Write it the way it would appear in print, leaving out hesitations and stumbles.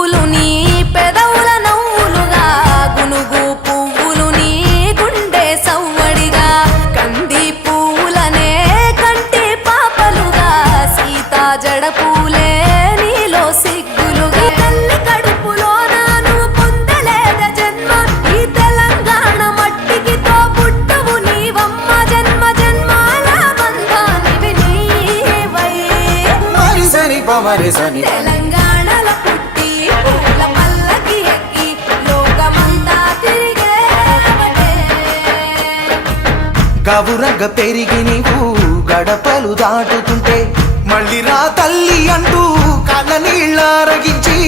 పువ్వులు నీ పెదవుల నవ్వులుగా గునుగు పువ్వులు నీ గుండె సవ్వడిగా కంది పువ్వులనే కంటి పాపలుగా సీతా జడ పూలే నీలో సిగ్గులుగా తల్లి కడుపులో నువ్వు పొందలేద జన్మ ఈ తెలంగాణ మట్టికి తో పుట్టవు నీవమ్మ జన్మ జన్మాల బంధానివి నీవై మరిసని పమరిసని తెలంగాణలో పుట్టి పూల పల్లకి ఎక్కి లోకమంతా తిరిగేవటే గవురగ పెరిగి నీవు గడపలు దాటుతుంటే మళ్ళీ రా తల్లి అంటూ కళ్ళ నీళ్ళ రగించి